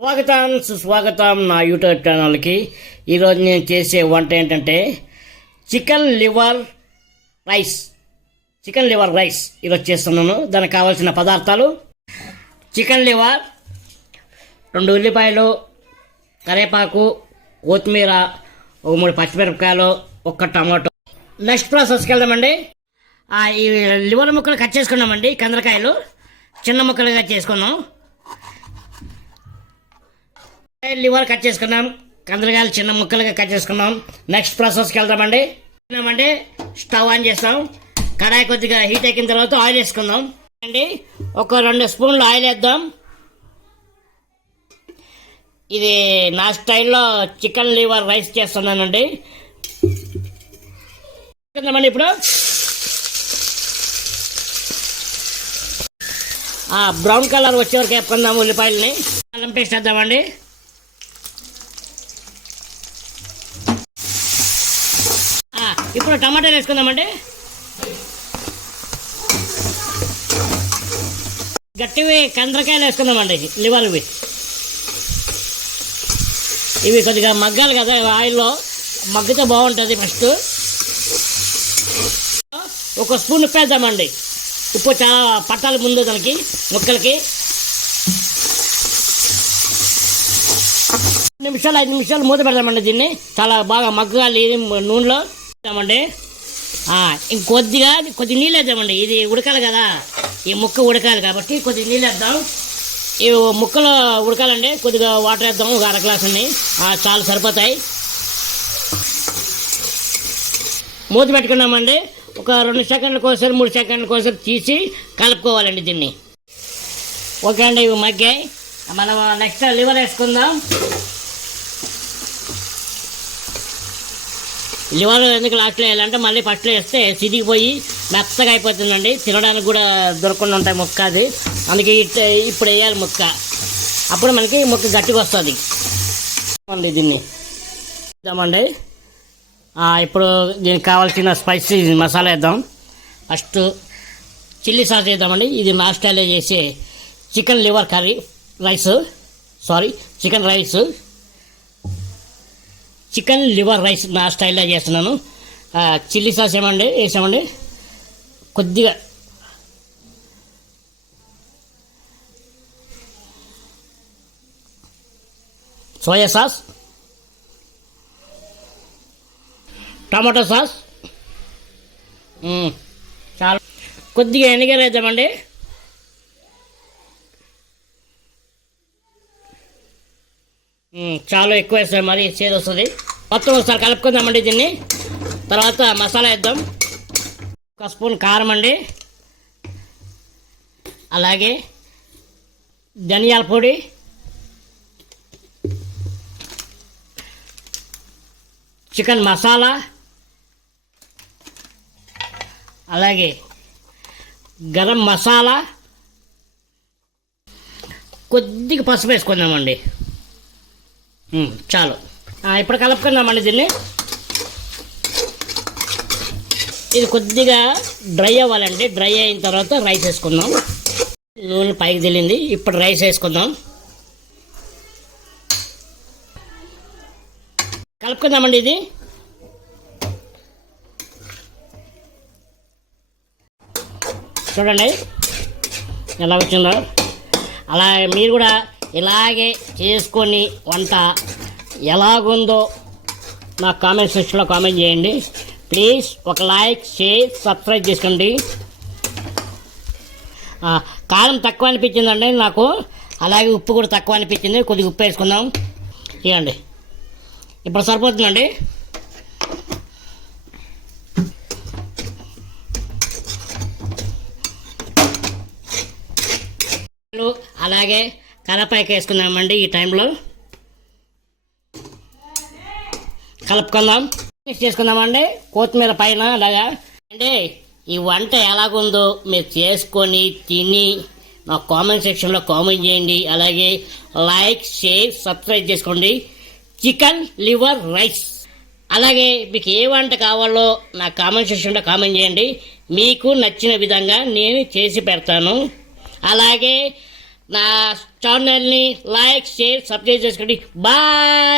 స్వాగతం సుస్వాగతం నా యూట్యూబ్ ఛానల్కి. ఈరోజు నేను చేసే వంట ఏంటంటే చికెన్ లివర్ రైస్. ఈరోజు చేస్తున్నాను. దానికి కావాల్సిన పదార్థాలు: చికెన్ లివర్, 2 ఉల్లిపాయలు, కరివేపాకు, కొత్తిమీర, 3 పచ్చిమిరపకాయలు, 1 టమాటో. నెక్స్ట్ ప్రాసెస్కి వెళ్దామండి. ఈ లివర్ ముక్కలు కట్ చేసుకున్నామండి. కందరకాయలు చిన్న ముక్కలుగా చేసుకున్నాం. లివర్ కట్ చేసుకున్నాం, కందరకాయలు చిన్న ముక్కలుగా కట్ చేసుకున్నాం. నెక్స్ట్ ప్రాసెస్కి వెళ్దామండి. స్టవ్ ఆన్ చేస్తాం. కడాయి కొద్దిగా హీట్ ఎక్కిన తర్వాత ఆయిల్ వేసుకుందాం అండి. ఒక 2 స్పూన్లు ఆయిల్ వేద్దాం. ఇది నా స్టైల్లో చికెన్ లివర్ రైస్ చేస్తున్నానండి. ఇప్పుడు బ్రౌన్ కలర్ వచ్చే వరకు వేపుకుందాం ఉల్లిపాయలని. అల్లం పేస్ట్ వేద్దామండి. ఇప్పుడు టమాటాలు వేసుకుందామండి. గట్టివి కందరకాయలు వేసుకుందామండి. లివర్వి ఇవి కొద్దిగా మగ్గాలి కదా, ఆయిల్లో మగ్గితే బాగుంటుంది. ఫస్ట్ 1 స్పూన్ ఉప్పు వేద్దామండి. ఉప్పు చాలా పట్టాలి ముందు దానికి ముక్కలకి. 5 నిమిషాలు మూత పెడదామండి. దీన్ని చాలా బాగా మగ్గాలి నూనెలో వేద్దామండి. కొద్దిగా నీళ్ళు వేద్దామండి. ఇది ఉడకాలి కదా, ఈ ముక్క ఉడకాలి కాబట్టి కొద్దిగా నీళ్ళు వేద్దాం. ఈ ముక్కలు ఉడకాలండి. కొద్దిగా వాటర్ వేద్దాం, 1 అర గ్లాస్ అన్ని చాలా సరిపోతాయి. మూత పెట్టుకున్నామండి. ఒక 2 సెకండ్ల కోసం 3 సెకండ్ల కోసం తీసి కలుపుకోవాలండి దీన్ని. ఓకే అండి, ఇవి మగ్గాయి. మనం నెక్స్ట్ లివర్ వేసుకుందాం. లివర్ ఎందుకు లాస్ట్లో వేయాలంటే మళ్ళీ ఫస్ట్లో వేస్తే సిదిగిపోయి మెత్తగా అయిపోతుందండి. తినడానికి కూడా దొరకకుండా ఉంటాయి ముక్క. అది అందుకే ఇప్పుడు వేయాలి ముక్క. అప్పుడు మనకి ముక్క గట్టిగా వస్తుంది. దీన్ని వేద్దామండి. ఇప్పుడు దీనికి కావాల్సిన స్పైసీ మసాలా వేద్దాం. ఫస్ట్ చిల్లీ సాస్ వేద్దామండి. ఇది నా స్టైల్లో చేసే chicken liver chicken liver rice నా స్టైల్లో చేస్తున్నాను. చిల్లీ సాస్ వేసామండి. కొద్దిగా సోయా సాస్, టమాటో సాస్, చాలా కొద్దిగా ఎన్నిగలు వేద్దామండి. చాలా ఎక్కువ వేస్తాం, మరి చేదు వస్తుంది. మొత్తం ఒకసారి కలుపుకుందామండి దీన్ని. తర్వాత మసాలా వేద్దాం. 1 స్పూన్ కారం అండి, అలాగే ధనియాల పొడి, చికెన్ మసాలా, అలాగే గరం మసాలా, కొద్దిగా పసుపు వేసుకుందామండి. చాలు. ఇప్పుడు కలుపుకుందామండి దీన్ని. ఇది కొద్దిగా డ్రై అవ్వాలండి. డ్రై అయిన తర్వాత రైస్ వేసుకుందాం. నూనె పైకి తెలింది. ఇప్పుడు రైస్ వేసుకుందాం. కలుపుకుందామండి. ఇది చూడండి ఎలా వచ్చిందో. అలా మీరు కూడా ఇలాగే చేసుకొని వంట ఎలాగుందో నా కామెంట్ సెక్షన్లో కామెంట్ చేయండి. ప్లీజ్ ఒక లైక్, షేర్, సబ్స్క్రైబ్ చేసుకోండి. కారం తక్కువ అనిపించిందండి నాకు, అలాగే ఉప్పు కూడా తక్కువ అనిపించింది. కొద్దిగా ఉప్పు వేసుకుందాం. ఇవ్వండి, ఇప్పుడు సరిపోతుందండి. అలాగే కరివేపాకు వేసుకుందామండి. ఈ టైంలో కలుపుకుందాం. మిక్స్ చేసుకుందామండి. కొత్తిమీర పైన అలాగా అంటే ఈ వంట ఎలాగుందో మీరు చేసుకొని తిని నా కామెంట్ సెక్షన్లో కామెంట్ చేయండి. అలాగే లైక్, షేర్, సబ్స్క్రైబ్ చేసుకోండి. Chicken liver rice. అలాగే మీకు ఏ వంట కావాలో నా కామెంట్ సెక్షన్లో కామెంట్ చేయండి. మీకు నచ్చిన విధంగా నేను చేసి పెడతాను. అలాగే నా ఛానల్ని లైక్ షేర్ సబ్స్క్రైబ్ చేసుకోండి. బాయ్.